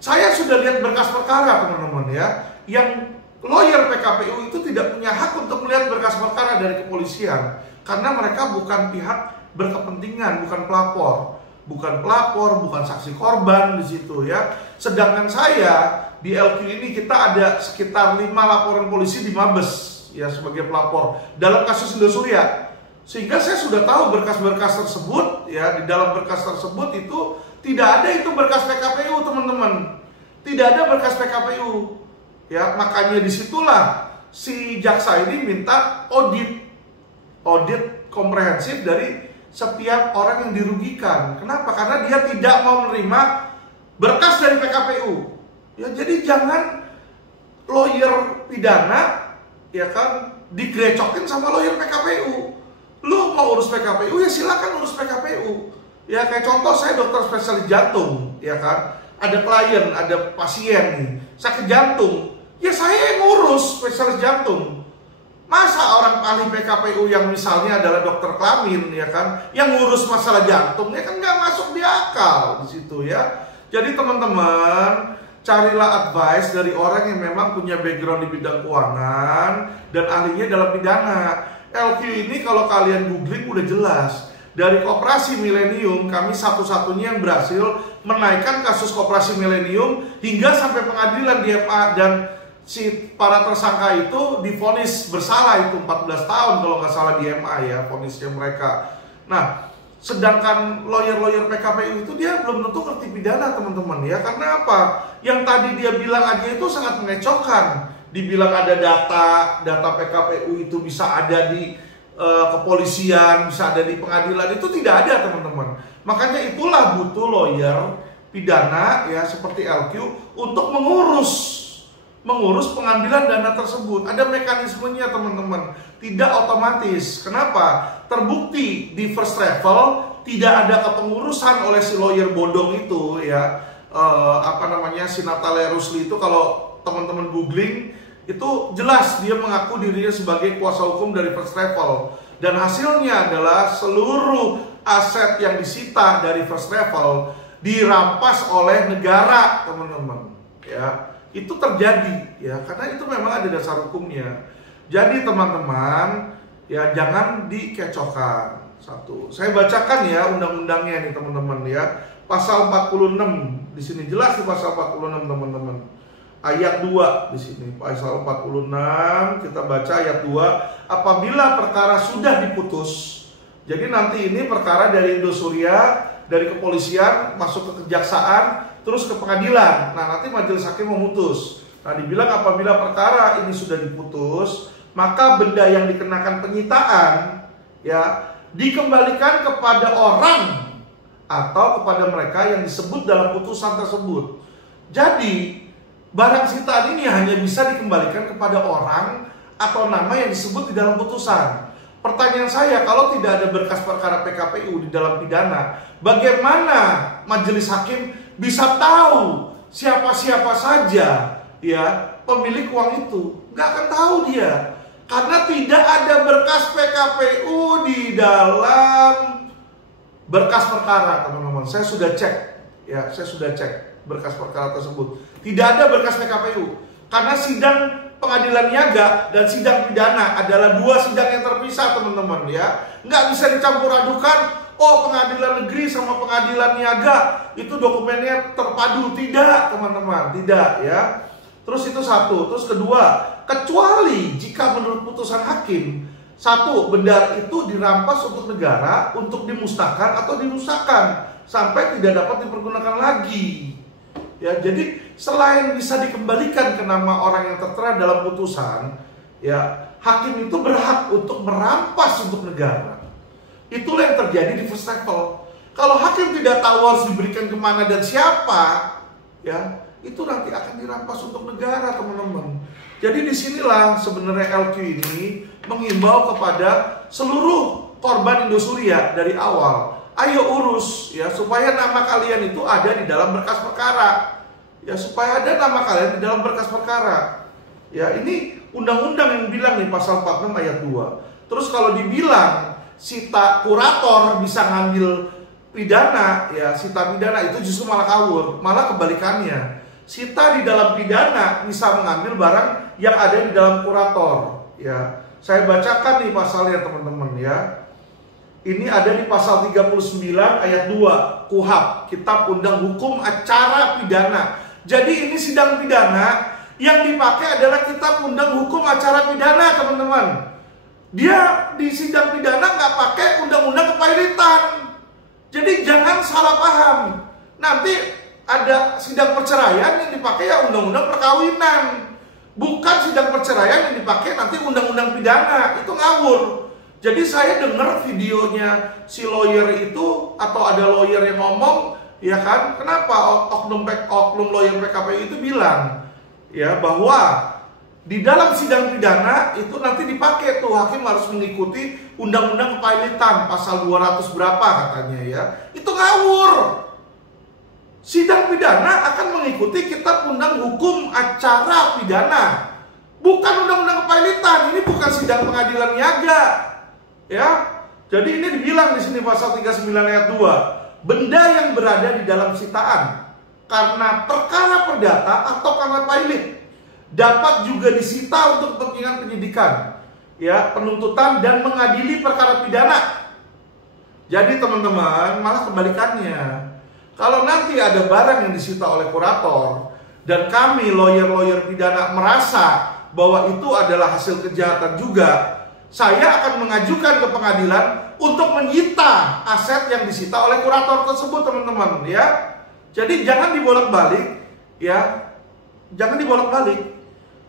saya sudah lihat berkas perkara teman-teman, ya, yang lawyer PKPU itu tidak punya hak untuk melihat berkas perkara dari kepolisian, karena mereka bukan pihak berkepentingan, bukan pelapor, bukan saksi korban di situ, ya. Sedangkan saya di LQ ini kita ada sekitar 5 laporan polisi di Mabes, ya, sebagai pelapor dalam kasus Indosuria. Sehingga saya sudah tahu berkas-berkas tersebut, ya, di dalam berkas tersebut itu tidak ada itu berkas PKPU teman-teman. Tidak ada berkas PKPU, ya. Makanya disitulah si jaksa ini minta audit komprehensif dari setiap orang yang dirugikan. Kenapa? Karena dia tidak mau menerima berkas dari PKPU. Ya, jadi jangan lawyer pidana, ya kan, digrecokin sama lawyer PKPU. Lu mau urus PKPU, ya silakan urus PKPU. Ya, kayak contoh saya dokter spesialis jantung, ya kan. Ada klien, ada pasien nih, sakit jantung. Ya saya yang ngurus spesialis jantung. Masa orang ahli PKPU yang misalnya adalah dokter kelamin, ya kan, yang ngurus masalah jantung, ya kan nggak masuk di akal di situ, ya. Jadi teman-teman, carilah advice dari orang yang memang punya background di bidang keuangan dan ahlinya dalam pidana. LQ ini kalau kalian googling udah jelas. Dari Koperasi Milenium, kami satu-satunya yang berhasil menaikkan kasus Koperasi Milenium hingga sampai pengadilan di MA, dan si para tersangka itu divonis bersalah itu 14 tahun kalau nggak salah di MA, ya, vonisnya mereka. Nah, sedangkan lawyer-lawyer PKPU itu dia belum tentu ngerti pidana teman-teman, ya. Karena apa? Yang tadi dia bilang aja itu sangat mengecohkan. Dibilang ada data PKPU itu bisa ada di kepolisian, bisa ada di pengadilan, itu tidak ada teman-teman. Makanya itulah butuh lawyer pidana, ya, seperti LQ untuk mengurus pengambilan dana tersebut. Ada mekanismenya teman-teman, tidak otomatis. Kenapa? Terbukti di first travel tidak ada kepengurusan oleh si lawyer bodong itu, ya, si Natalia Rusli itu. Kalau teman-teman googling itu jelas dia mengaku dirinya sebagai kuasa hukum dari first travel, dan hasilnya adalah seluruh aset yang disita dari first travel dirampas oleh negara teman-teman, ya. Itu terjadi, ya, karena itu memang ada dasar hukumnya. Jadi teman-teman, ya, jangan dikecohkan. Satu, saya bacakan ya undang-undangnya nih teman-teman, ya. Pasal 46 di sini jelas di pasal 46 teman-teman. Ayat 2 di sini, pasal 46, kita baca ayat 2. Apabila perkara sudah diputus, jadi nanti ini perkara dari Indosuria, dari kepolisian masuk ke kejaksaan, terus ke pengadilan. Nah, nanti majelis hakim memutus. Nah, dibilang apabila perkara ini sudah diputus, maka benda yang dikenakan penyitaan, ya, dikembalikan kepada orang atau kepada mereka yang disebut dalam putusan tersebut. Jadi barang sitaan ini hanya bisa dikembalikan kepada orang atau nama yang disebut di dalam putusan. Pertanyaan saya, kalau tidak ada berkas perkara PKPU di dalam pidana, bagaimana majelis hakim bisa tahu siapa-siapa saja ya pemilik uang itu? Nggak akan tahu dia, karena tidak ada berkas PKPU di dalam berkas perkara, teman-teman. Saya sudah cek, ya, saya sudah cek berkas perkara tersebut. Tidak ada berkas PKPU, karena sidang pengadilan niaga dan sidang pidana adalah dua sidang yang terpisah, teman-teman, ya. Nggak bisa dicampur adukan. Oh, pengadilan negeri sama pengadilan niaga itu dokumennya terpadu. Tidak, teman-teman, tidak, ya. Terus itu satu. Terus kedua, kecuali jika menurut putusan hakim, satu, benda itu dirampas untuk negara, untuk dimusnahkan atau dirusakkan sampai tidak dapat dipergunakan lagi. Ya, jadi selain bisa dikembalikan ke nama orang yang tertera dalam putusan, ya, hakim itu berhak untuk merampas untuk negara. Itulah yang terjadi di first travel. Kalau hakim tidak tahu harus diberikan kemana dan siapa, ya, itu nanti akan dirampas untuk negara, teman-teman. Jadi disinilah sebenarnya LQ ini mengimbau kepada seluruh korban Indosuria dari awal. Ayo urus, ya, supaya nama kalian itu ada di dalam berkas perkara. Ya, supaya ada nama kalian di dalam berkas perkara. Ya, ini undang-undang yang bilang nih pasal 46 ayat 2. Terus kalau dibilang sita kurator bisa ngambil pidana, ya, sita pidana itu justru malah kawur, malah kebalikannya. Sita di dalam pidana bisa mengambil barang yang ada di dalam kurator, ya. Saya bacakan nih pasalnya, teman-teman, ya. Ini ada di pasal 39 ayat 2 KUHP, Kitab Undang Hukum Acara Pidana. Jadi ini sidang pidana yang dipakai adalah Kitab Undang Hukum Acara Pidana, teman-teman. Dia di sidang pidana nggak pakai undang-undang kepailitan. Jadi jangan salah paham. Nanti ada sidang perceraian yang dipakai ya undang-undang perkawinan. Bukan sidang perceraian yang dipakai nanti undang-undang pidana. Itu ngawur. Jadi saya dengar videonya si lawyer itu, atau ada lawyer yang ngomong, ya kan, kenapa oknum lawyer PKPU itu bilang, ya, bahwa di dalam sidang pidana itu nanti dipakai tuh hakim harus mengikuti undang-undang kepailitan pasal 200 berapa katanya, ya. Itu ngawur. Sidang pidana akan mengikuti Kitab Undang Hukum Acara Pidana, bukan undang-undang kepailitan. Ini bukan sidang pengadilan niaga, ya. Jadi ini dibilang di sini pasal 39 ayat 2. Benda yang berada di dalam sitaan karena perkara perdata atau karena pailit dapat juga disita untuk kepentingan penyidikan, ya, penuntutan dan mengadili perkara pidana. Jadi teman-teman, malah kebalikannya. Kalau nanti ada barang yang disita oleh kurator dan kami lawyer-lawyer pidana merasa bahwa itu adalah hasil kejahatan juga, saya akan mengajukan ke pengadilan untuk menyita aset yang disita oleh kurator tersebut, teman-teman, ya. Jadi jangan dibolak-balik, ya. Jangan dibolak-balik.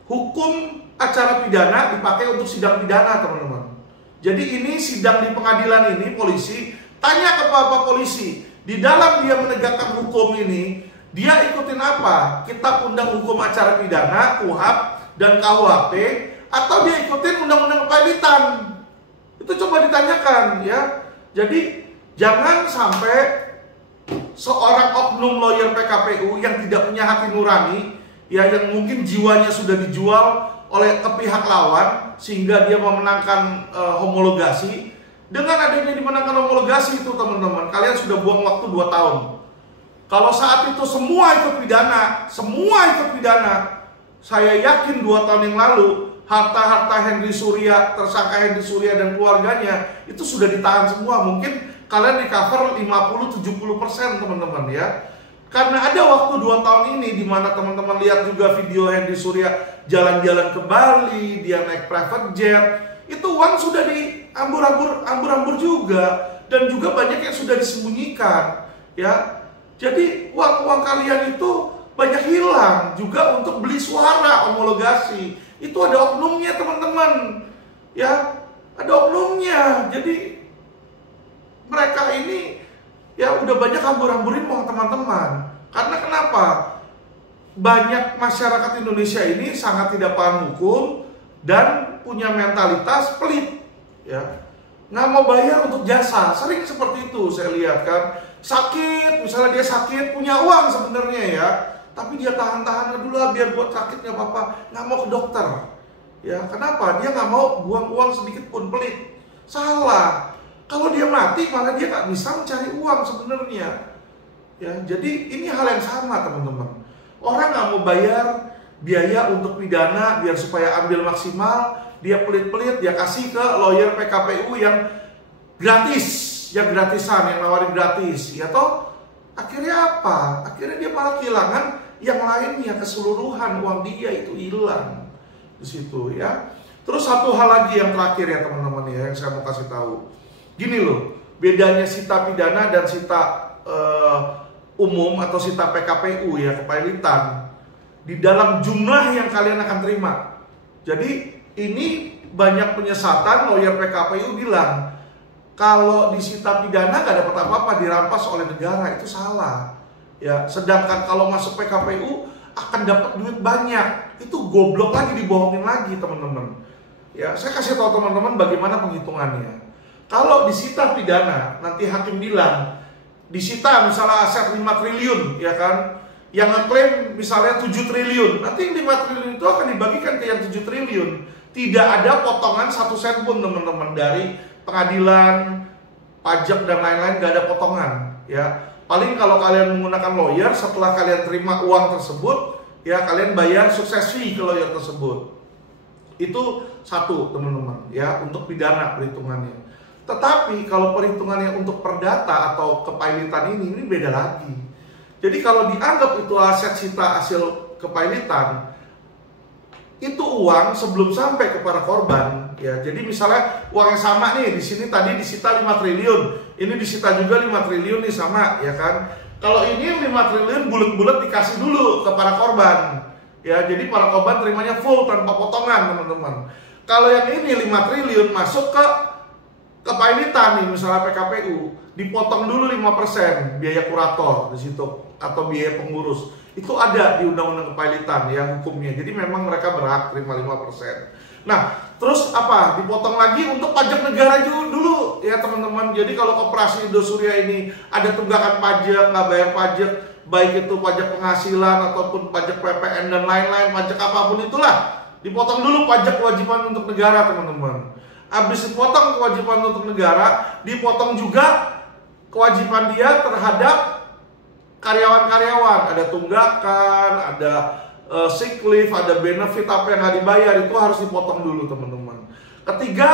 Hukum acara pidana dipakai untuk sidang pidana, teman-teman. Jadi ini sidang di pengadilan ini, polisi tanya ke Bapak polisi, di dalam dia menegakkan hukum ini, dia ikutin apa? Kitab Undang Hukum Acara Pidana, KUHP dan KUHP, atau dia ikutin undang-undang kepailitan? Itu coba ditanyakan, ya. Jadi jangan sampai seorang oknum lawyer PKPU yang tidak punya hati nurani, ya, yang mungkin jiwanya sudah dijual oleh ke pihak lawan sehingga dia memenangkan homologasi. Dengan adanya dimenangkan homologasi itu, teman-teman, kalian sudah buang waktu 2 tahun. Kalau saat itu semua ikut pidana, saya yakin 2 tahun yang lalu harta-harta Henry Surya, tersangka Henry Surya dan keluarganya itu sudah ditahan semua. Mungkin kalian di cover 50-70%, teman-teman, ya. Karena ada waktu 2 tahun ini di mana teman-teman lihat juga video Henry Surya jalan-jalan ke Bali, dia naik private jet, itu uang sudah diambur-ambur juga, dan juga banyak yang sudah disembunyikan, ya. Jadi uang-uang kalian itu banyak hilang juga untuk beli suara homologasi. Itu ada oknumnya, teman-teman, ya, ada oknumnya. Jadi mereka ini, ya, udah banyak hambur-hamburin uang teman-teman. Karena kenapa? Banyak masyarakat Indonesia ini sangat tidak paham hukum dan punya mentalitas pelit, ya. nggak mau bayar untuk jasa. Sering seperti itu saya lihat kan. Sakit, misalnya dia sakit, punya uang sebenarnya ya, tapi dia tahan-tahan dulu lah biar buat sakit nggak apa-apa, nggak mau ke dokter. Ya, kenapa? Dia nggak mau buang uang sedikit pun, pelit. Salah. Kalau dia mati, malah dia nggak bisa mencari uang sebenarnya. Ya, jadi ini hal yang sama teman-teman. Orang nggak mau bayar biaya untuk pidana biar supaya ambil maksimal, dia pelit-pelit, dia kasih ke lawyer PKPU yang gratis. Yang gratisan, yang nawarin gratis, ya toh akhirnya apa? Akhirnya dia malah kehilangan yang lainnya, keseluruhan uang dia itu hilang di situ ya. Terus satu hal lagi yang terakhir ya teman-teman ya, yang saya mau kasih tahu. Gini loh, bedanya sita pidana dan sita umum atau sita PKPU ya, kepailitan, di dalam jumlah yang kalian akan terima. Jadi ini banyak penyesatan, lawyer PKPU bilang kalau disita pidana gak dapat apa-apa, dirampas oleh negara, itu salah. Ya, sedangkan kalau masuk PKPU akan dapat duit banyak, itu goblok lagi, dibohongin lagi teman-teman. Ya, saya kasih tahu teman-teman bagaimana penghitungannya. Kalau disita pidana, nanti hakim bilang disita misalnya aset 5 triliun, ya kan? Yang ngeklaim misalnya 7 triliun, nanti yang 5 triliun itu akan dibagikan ke yang 7 triliun. Tidak ada potongan 1 sen pun teman-teman dari pengadilan, pajak dan lain-lain, gak ada potongan ya. Paling kalau kalian menggunakan lawyer, setelah kalian terima uang tersebut ya, kalian bayar sukses fee ke lawyer tersebut. Itu satu teman-teman ya, untuk pidana perhitungannya. Tetapi kalau perhitungannya untuk perdata atau kepailitan ini beda lagi. Jadi kalau dianggap itu aset sita hasil kepailitan, itu uang sebelum sampai ke para korban ya. Jadi misalnya uang yang sama nih, di sini tadi disita 5 triliun, ini disita juga 5 triliun nih, sama ya kan. Kalau ini 5 triliun bulat-bulat dikasih dulu ke para korban ya, jadi para korban terimanya full tanpa potongan teman-teman. Kalau yang ini 5 triliun masuk ke kepailitan nih, misalnya PKPU, dipotong dulu 5% biaya kurator di situ atau biaya pengurus. Itu ada di Undang-Undang Kepailitan ya hukumnya. Jadi memang mereka berhak terima 5%. Nah, terus apa? Dipotong lagi untuk pajak negara dulu ya teman-teman. Jadi kalau Koperasi Indosuria ini ada tunggakan pajak, nggak bayar pajak, baik itu pajak penghasilan ataupun pajak PPN dan lain-lain, pajak apapun itulah, dipotong dulu pajak kewajiban untuk negara teman-teman. Habis dipotong kewajiban untuk negara, dipotong juga kewajiban dia terhadap karyawan-karyawan, ada tunggakan, ada sick leave, ada benefit apa yang nggak dibayar, itu harus dipotong dulu teman-teman. Ketiga,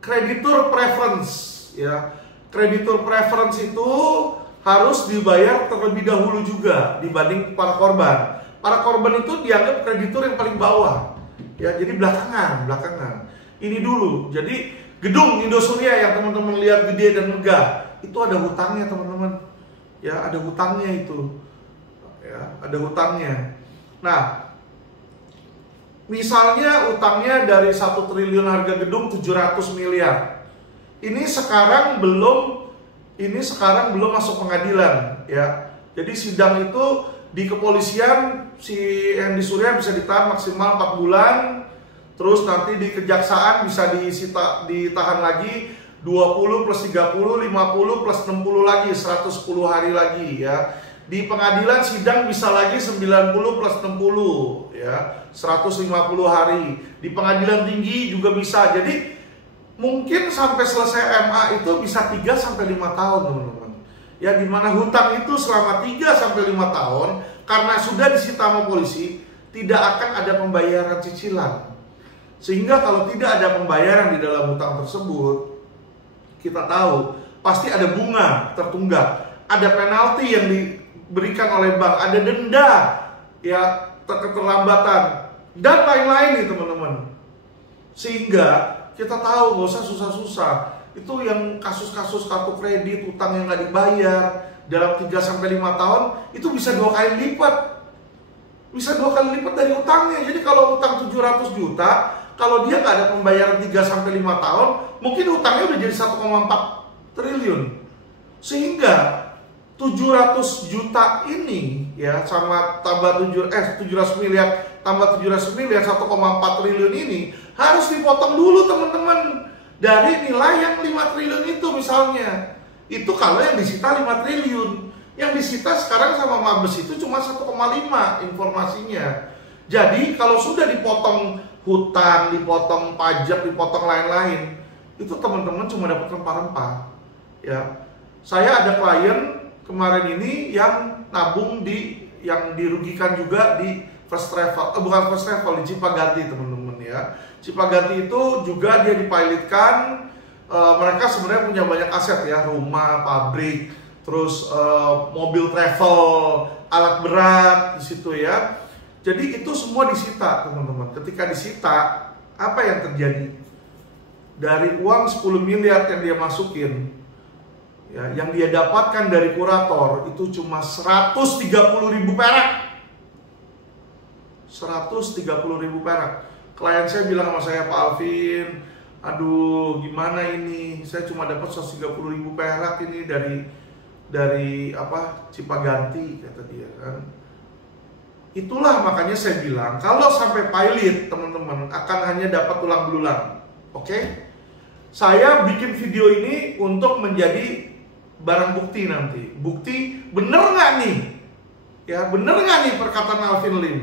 kreditur preference ya. Kreditur preference itu harus dibayar terlebih dahulu juga dibanding para korban. Para korban itu dianggap kreditur yang paling bawah ya, jadi belakangan. Ini dulu. Jadi gedung Indosuria yang teman-teman lihat gede dan megah, itu ada hutangnya teman-teman. Ya, ada hutangnya itu. Ya, ada hutangnya. Nah, misalnya utangnya dari 1 triliun harga gedung 700 miliar. Ini sekarang belum masuk pengadilan ya. Jadi sidang itu di kepolisian, si Hendy Surya bisa ditahan maksimal 4 bulan. Terus nanti di kejaksaan bisa ditahan lagi 20 plus 30, 50 plus 60 lagi, 110 hari lagi ya. Di pengadilan sidang bisa lagi 90 plus 60 ya, 150 hari. Di pengadilan tinggi juga bisa. Jadi mungkin sampai selesai MA itu bisa 3 sampai 5 tahun teman-teman. Ya, dimana hutang itu selama 3 sampai 5 tahun karena sudah disita sama polisi, tidak akan ada pembayaran cicilan. Sehingga kalau tidak ada pembayaran di dalam hutang tersebut, kita tahu pasti ada bunga tertunggak, ada penalti yang diberikan oleh bank, ada denda ya, keterlambatan dan lain-lain nih teman-teman. Sehingga kita tahu nggak usah susah-susah. Itu yang kasus-kasus kartu kredit, utang yang nggak dibayar dalam 3 sampai 5 tahun itu bisa 2 kali lipat. Bisa 2 kali lipat dari utangnya. Jadi kalau utang 700 juta, kalau dia nggak ada pembayaran 3 sampai 5 tahun, mungkin utangnya udah jadi 1,4 triliun. Sehingga 700 juta ini ya sama tambah 700 miliar tambah 700 miliar 1,4 triliun ini harus dipotong dulu teman-teman. dari nilai yang 5 triliun itu misalnya. Itu kalau yang disita 5 triliun. Yang disita sekarang sama Mabes itu cuma 1,5 informasinya. Jadi kalau sudah dipotong hutang, dipotong pajak, dipotong lain-lain, itu teman-teman cuma dapat rempah-rempah. Ya, saya ada klien kemarin ini yang nabung yang dirugikan juga di First Travel, bukan First Travel, di Cipaganti teman-teman ya. Cipaganti itu juga dia dipilotkan. Mereka sebenarnya punya banyak aset ya, rumah, pabrik, terus mobil travel, alat berat di situ ya. Jadi itu semua disita teman-teman. Ketika disita, apa yang terjadi? Dari uang 10 miliar yang dia masukin, ya, yang dia dapatkan dari kurator itu cuma 130.000 perak. 130.000 perak. Klien saya bilang sama saya, Pak Alvin, aduh gimana ini, saya cuma dapat 130.000 perak ini dari Cipaganti, kata dia kan. Itulah makanya saya bilang kalau sampai pilot teman-teman akan hanya dapat tulang belulang. Oke? Saya bikin video ini untuk menjadi barang bukti nanti. Bukti bener nggak nih? Ya bener nggak nih perkataan Alvin Lim?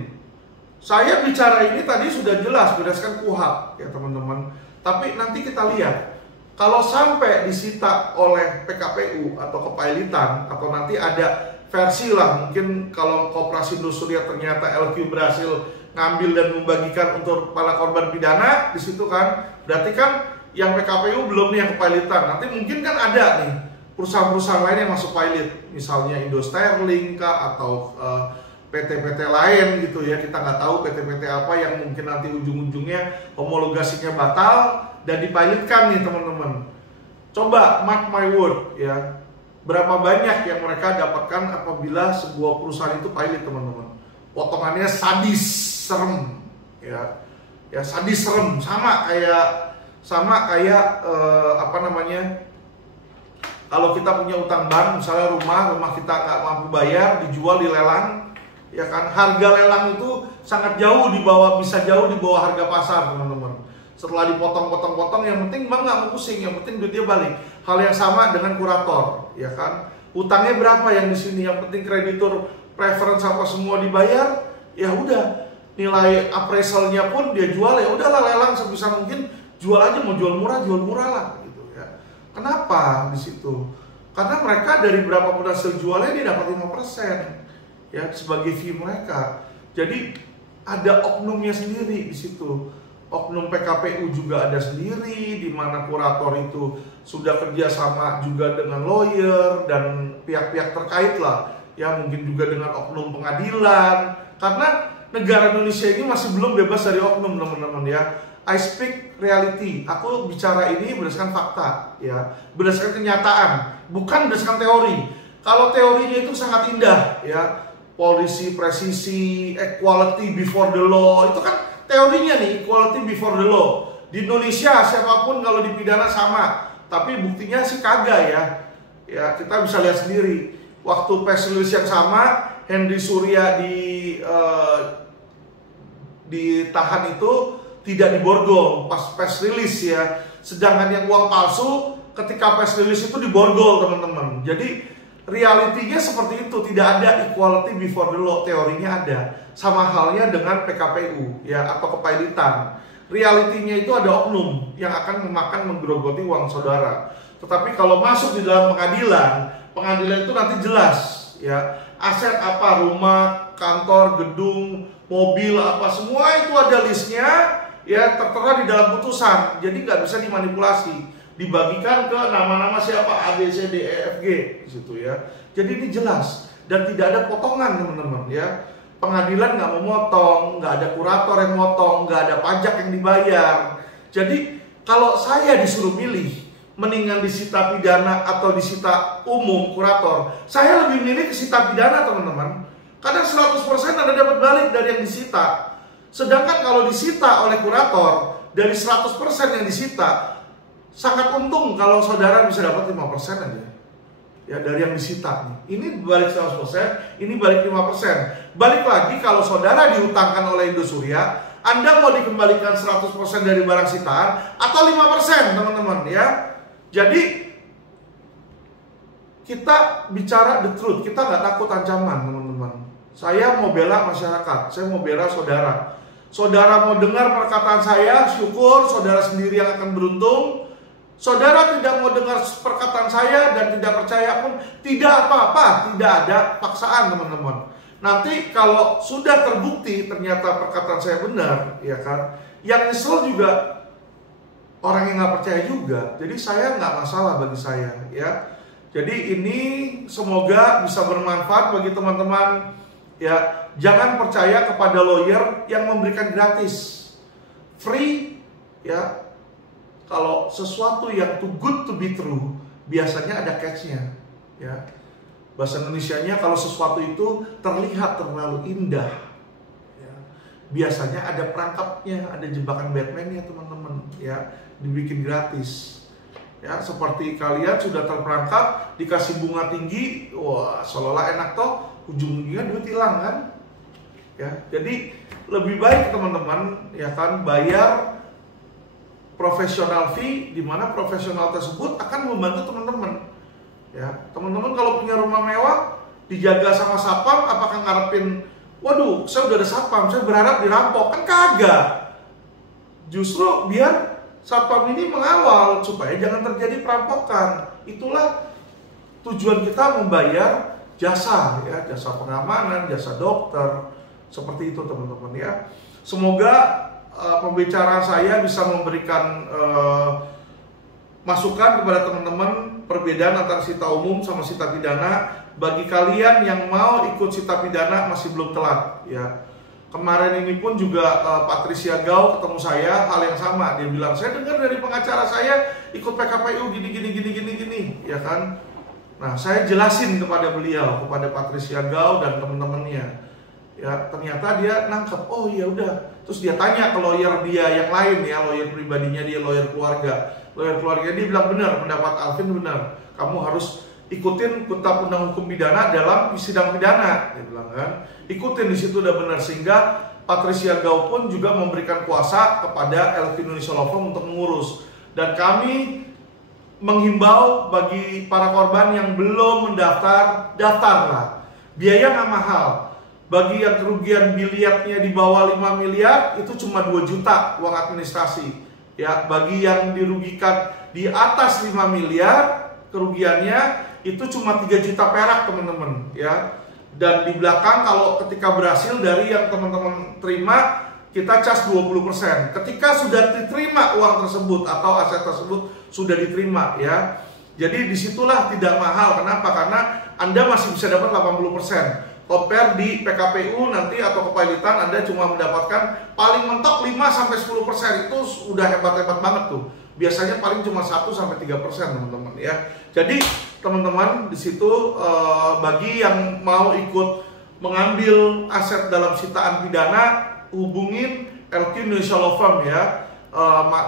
Saya bicara ini tadi sudah jelas berdasarkan KUHP ya teman-teman. Tapi nanti kita lihat, kalau sampai disita oleh PKPU atau kepailitan, atau nanti ada versi lah, mungkin kalau Koperasi Indosuria ternyata LQ berhasil ngambil dan membagikan untuk para korban pidana di situ kan, berarti kan yang PKPU belum nih yang kepailitan. Nanti mungkin kan ada nih perusahaan-perusahaan lain yang masuk pilot, misalnya Indo Sterling kah atau PT-PT lain gitu ya, kita nggak tahu PT-PT apa yang mungkin nanti ujung-ujungnya homologasinya batal dan dipilotkan nih teman-teman. Coba mark my word ya, berapa banyak yang mereka dapatkan apabila sebuah perusahaan itu pilot teman-teman. Potongannya sadis, serem ya, sadis serem, sama kayak kalau kita punya utang bank, misalnya rumah kita nggak mampu bayar, dijual di lelang. Ya kan, harga lelang itu sangat jauh bisa jauh di bawah harga pasar teman-teman. Setelah dipotong-potong-potong, yang penting bang nggak mau pusing, yang penting duitnya balik. Hal yang sama dengan kurator, ya kan. Utangnya berapa yang di sini, yang penting kreditur, preference apa semua dibayar, ya udah. Nilai appraisalnya pun dia jual, ya udahlah lelang sebisa mungkin jual aja, mau jual murah lah, gitu ya. Kenapa di situ? Karena mereka dari berapapun hasil jualnya dia dapat 5%. Ya, sebagai fee mereka. Jadi ada oknumnya sendiri di situ. Oknum PKPU juga ada sendiri, di mana kurator itu sudah kerjasama juga dengan lawyer dan pihak-pihak terkait lah. Ya mungkin juga dengan oknum pengadilan. Karena negara Indonesia ini masih belum bebas dari oknum teman-teman ya. I speak reality. Aku bicara ini berdasarkan fakta, ya, berdasarkan kenyataan, bukan berdasarkan teori. Kalau teorinya itu sangat indah, ya. Polisi, presisi, equality before the law, itu kan teorinya nih, equality before the law. Di Indonesia siapapun kalau dipidana sama, tapi buktinya sih kagak ya. Ya kita bisa lihat sendiri. Waktu press release yang sama, Henry Surya ditahan itu tidak diborgol pas press release ya. Sedangkan yang uang palsu ketika press release itu diborgol teman-teman. Jadi realitinya seperti itu, tidak ada equality before the law, teorinya ada. Sama halnya dengan PKPU ya atau kepailitan. Realitinya itu ada oknum yang akan menggerogoti uang saudara. Tetapi kalau masuk di dalam pengadilan itu nanti jelas ya. Aset apa, rumah, kantor, gedung, mobil apa, semua itu ada listnya ya, tertera di dalam putusan. Jadi nggak bisa dimanipulasi. Dibagikan ke nama-nama siapa, A, B, C, D, E, F, G di situ ya. Jadi ini jelas dan tidak ada potongan teman-teman ya. Pengadilan nggak mau motong, nggak ada kurator yang motong, nggak ada pajak yang dibayar. Jadi kalau saya disuruh milih, mendingan disita pidana atau disita umum kurator, saya lebih milih disita pidana teman-teman. Kadang 100% Anda dapat balik dari yang disita. Sedangkan kalau disita oleh kurator, dari 100% yang disita, sangat untung kalau saudara bisa dapat 5% aja ya dari yang disita nih. Ini balik 100%, ini balik 5%. Balik lagi kalau saudara dihutangkan oleh Indosuria, Anda mau dikembalikan 100% dari barang sitaan atau 5%, teman-teman ya. Jadi kita bicara the truth, kita nggak takut ancaman, teman-teman. Saya mau bela masyarakat, saya mau bela saudara. Saudara mau dengar perkataan saya, syukur, saudara sendiri yang akan beruntung. Saudara tidak mau dengar perkataan saya dan tidak percaya pun tidak apa-apa, tidak ada paksaan, teman-teman. Nanti kalau sudah terbukti ternyata perkataan saya benar, ya kan? Yang nyesel juga orang yang nggak percaya juga. Jadi saya nggak masalah bagi saya, ya. Jadi ini semoga bisa bermanfaat bagi teman-teman, ya. Jangan percaya kepada lawyer yang memberikan gratis, free, ya. Kalau sesuatu yang too good to be true, biasanya ada catch-nya, ya. Bahasa Indonesianya kalau sesuatu itu terlihat terlalu indah, ya, biasanya ada perangkapnya, ada jebakan Batman-nya, teman-teman, ya, dibikin gratis. Ya, seperti kalian sudah terperangkap, dikasih bunga tinggi, wah, seolah-olah enak toh, ujung-ujungnya duit hilang kan? Ya, jadi lebih baik teman-teman, ya kan, bayar profesional fee, di mana profesional tersebut akan membantu teman-teman. Ya, teman-teman kalau punya rumah mewah, dijaga sama satpam, apakah ngarepin, waduh, saya udah ada satpam, saya berharap dirampok? Kan kagak. Justru biar satpam ini mengawal supaya jangan terjadi perampokan. Itulah tujuan kita membayar jasa, ya, jasa pengamanan, jasa dokter, seperti itu, teman-teman, ya. Semoga pembicaraan saya bisa memberikan masukan kepada teman-teman perbedaan antara sita umum sama sita pidana. Bagi kalian yang mau ikut sita pidana masih belum telat, ya. Kemarin ini pun juga Patricia Gau ketemu saya, hal yang sama. Dia bilang, saya dengar dari pengacara saya ikut PKPU gini, ya kan. Nah, saya jelasin kepada beliau, kepada Patricia Gau dan teman-temannya. Ya, ternyata dia nangkep, oh ya udah. Terus dia tanya ke lawyer dia yang lain, ya, lawyer pribadinya dia, lawyer keluarga. Lawyer keluarga dia bilang, benar, pendapat Alvin benar. Kamu harus ikutin kitab undang hukum pidana dalam sidang pidana, dia bilang kan. Ikutin di situ udah benar, sehingga Patricia Gau pun juga memberikan kuasa kepada LQ Indonesia Law Firm untuk mengurus. Dan kami menghimbau bagi para korban yang belum mendaftar, daftarlah. Biaya nggak mahal. Bagi yang kerugian biliarnya di bawah 5 miliar itu cuma 2 juta uang administrasi. Ya, bagi yang dirugikan di atas 5 miliar kerugiannya itu cuma 3 juta perak, teman-teman, ya. Dan di belakang kalau ketika berhasil dari yang teman-teman terima, kita cas 20%. Ketika sudah diterima uang tersebut atau aset tersebut sudah diterima, ya. Jadi disitulah tidak mahal. Kenapa? Karena Anda masih bisa dapat 80%. Compare di PKPU nanti atau kepailitan Anda cuma mendapatkan paling mentok 5-10%. Itu udah hebat-hebat banget tuh. Biasanya paling cuma 1-3%, teman-teman, ya. Jadi teman-teman di situ bagi yang mau ikut mengambil aset dalam sitaan pidana, hubungin LQ Indonesia Law Firm, ya.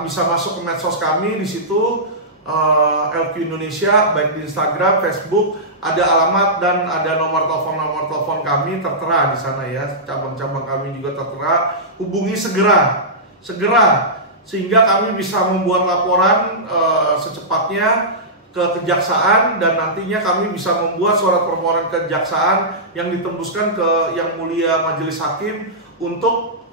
Bisa masuk ke medsos kami di situ, LQ Indonesia, baik di Instagram, Facebook, ada alamat dan ada nomor telepon kami tertera di sana, ya. Cabang-cabang kami juga tertera. Hubungi segera, sehingga kami bisa membuat laporan secepatnya ke kejaksaan, dan nantinya kami bisa membuat surat permohonan kejaksaan yang ditembuskan ke Yang Mulia Majelis Hakim untuk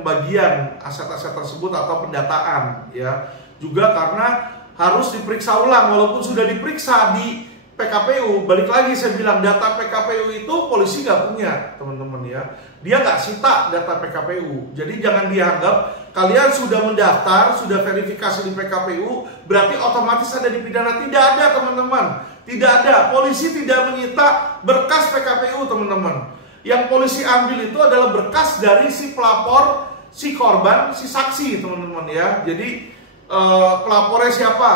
pembagian aset-aset tersebut atau pendataan, ya. Juga karena harus diperiksa ulang walaupun sudah diperiksa di PKPU. Balik lagi saya bilang, data PKPU itu polisi nggak punya, teman-teman, ya. Dia nggak sita data PKPU. Jadi jangan dianggap kalian sudah mendaftar, sudah verifikasi di PKPU, berarti otomatis ada di pidana. Tidak ada, teman-teman. Tidak ada. Polisi tidak menyita berkas PKPU, teman-teman. Yang polisi ambil itu adalah berkas dari si pelapor, si korban, si saksi, teman-teman, ya. Jadi pelapornya siapa?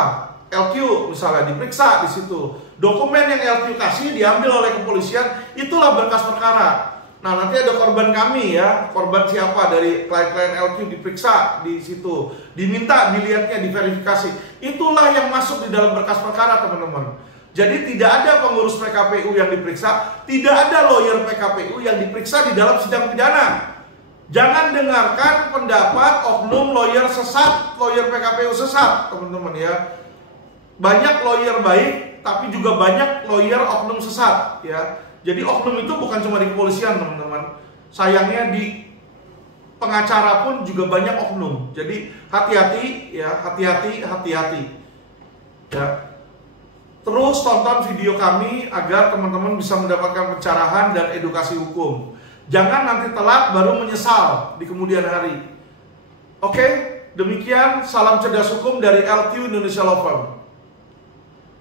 LQ misalnya diperiksa di situ. Dokumen yang LQ kasih diambil oleh kepolisian, itulah berkas perkara. Nah, nanti ada korban kami, ya. Korban siapa dari klien-klien LQ diperiksa di situ. Diminta dilihatnya, diverifikasi. Itulah yang masuk di dalam berkas perkara, teman-teman. Jadi tidak ada pengurus PKPU yang diperiksa, tidak ada lawyer PKPU yang diperiksa di dalam sidang pidana. Jangan dengarkan pendapat oknum lawyer sesat, lawyer PKPU sesat, teman-teman ya. Banyak lawyer baik, tapi juga banyak lawyer oknum sesat ya. Jadi oknum itu bukan cuma di kepolisian, teman-teman. Sayangnya di pengacara pun juga banyak oknum. Jadi hati-hati ya, hati-hati ya. Terus tonton video kami agar teman-teman bisa mendapatkan pencerahan dan edukasi hukum. Jangan nanti telat baru menyesal di kemudian hari. Oke, demikian salam cerdas hukum dari LQ Indonesia Law Firm.